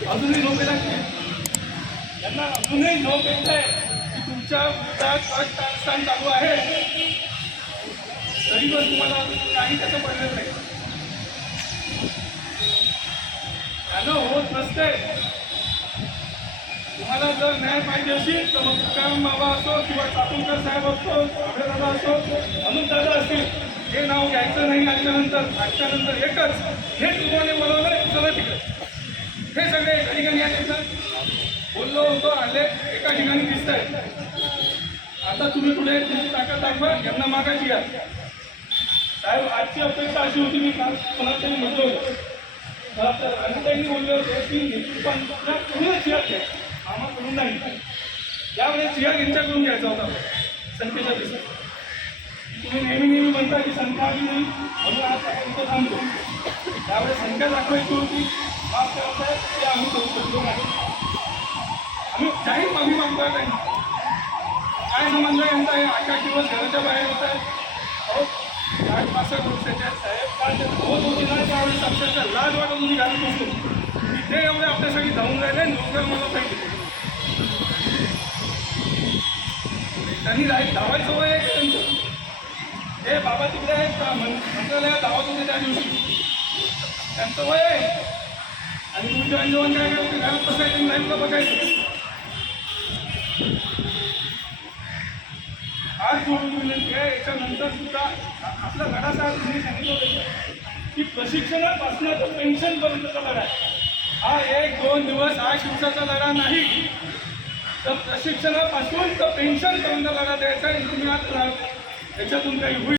अजूनही झोप येत नाही अजूनही झोप येत आहे की तुमच्या मुद्द्यात अस्थान चालू आहे. तरी पण तुम्हाला काही त्याचं पडलं नाही. त्यानं होत नसते. तुम्हाला जर न्याय पाहिजे असेल तर मग तुकाराम बाबा असो किंवा चाकूरकर साहेब असो दादा असो अजून दादा असतील हे नाव घ्यायचं नाही. आजच्यानंतर आजच्यानंतर एकच हे तुम्हाला बोलवलं चला तिकडे. हे सगळे एका ठिकाणी आले सर बोललो होतो आले एका ठिकाणी दिसत आता तुम्ही कुठे तुमची ताकद दाखवा यांना मागायची घ्या साहेब आजची अपेक्षा अशी होती मी काल कोणाला तरी म्हटलं होतं. मला तर बोलले होते की नेतृत्वांना तुम्ही चिया घ्या. करून नाही. यावेळेस चिया यांच्याकडून घ्यायचा होता. संकेच्या दिसत तुम्ही नेहमी नेहमी म्हणता की संख्या आली नाही म्हणून आज आपण इथं थांबतो त्यामुळे संख्या दाखवायची होती. माफ करताय ते आम्ही करू शकलो नाही. आम्ही जाहीर माफी मागतोय त्यांनी काय समजलं यांचा? हे आठ दिवस घराच्या बाहेर होत आहे अहो पासष्ट वर्षाचे साहेब. काय होत होते ना त्यावेळेस अक्षरशः लाज वाटत होती घालत बसलो इथे एवढे आपल्यासाठी धावून राहिले नोकर मला पाहिजे त्यांनी धावायचं वय त्यांचं हे बाबा तिकडे आहेत का मं- मंत्रालयात धावत होते त्या दिवशी. त्यांचं वय आहे. आणि तुमचे काय घरात लाईफला बघायचं आज जोडून विनंती आहे याच्यानंतर सुद्धा आपला लढा साहेब तुम्ही सांगितलं होतं की प्रशिक्षणापासून तर पेन्शनपर्यंतचा लढा आहे. हा एक दोन दिवस आठ दिवसाचा लढा नाही. तर प्रशिक्षणापासून तर पेन्शनपर्यंत लढा द्यायचा आहे तुम्ही आज लढा- याच्यातून काही होईल.